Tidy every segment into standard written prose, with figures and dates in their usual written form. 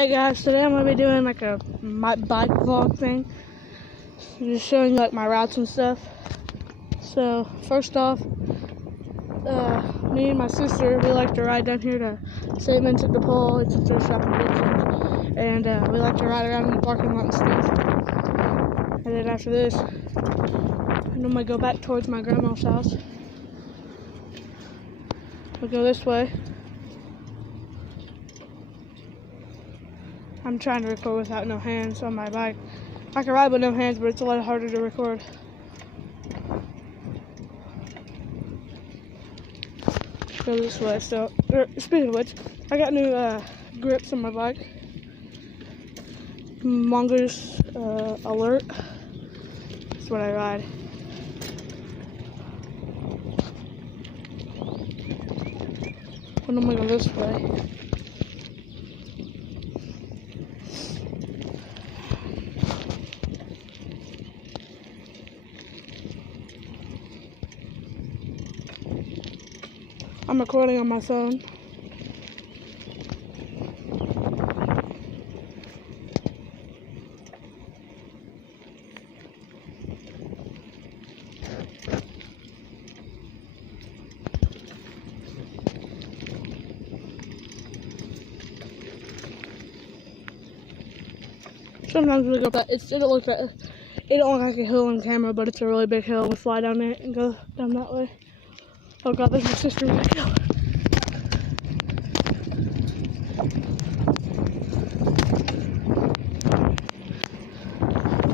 Hey guys, today I'm going to be doing like my bike vlog thing. Just showing like my routes and stuff. So first off, me and my sister, we like to ride down here to St. Vincent de Paul. It's a thrift shop in Vincent. And we like to ride around in the parking lot and stuff. And then after this, I'm going to go back towards my grandma's house. We'll go this way. I'm trying to record without no hands on my bike. I can ride with no hands, but it's a lot harder to record. Go this way. So, speaking of which, I got new grips on my bike. Mongoose Alert. That's what I ride. And I'm gonna go this way. I'm recording on my phone. Sometimes we go up that. It don't look like a hill on camera, but it's a really big hill. We fly down it and go down that way. Oh God, there's my sister right now.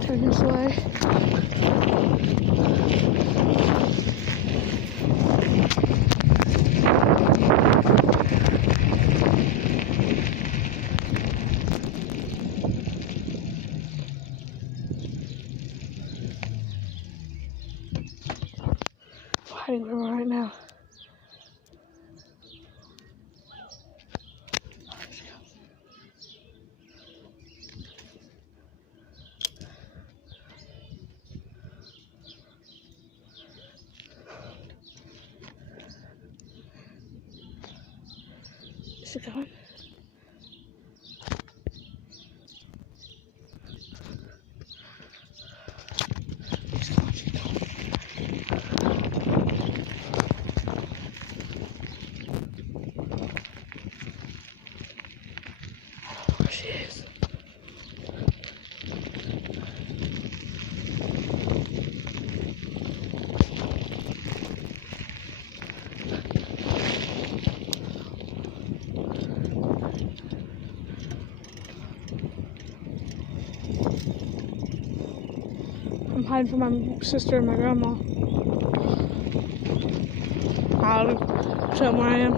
Turn this way. Hiding from her right now. Is it going? She is. I'm hiding from my sister and my grandma. I'll show them where I am.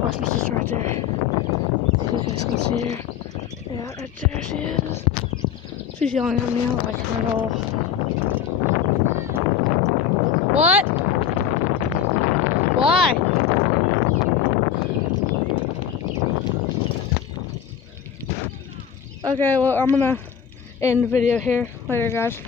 Watch my sister right there. You guys can see her. Yeah, right there she is. She's yelling at me. I don't like her at all. What? Why? Okay, well, I'm gonna end the video here. Later, guys.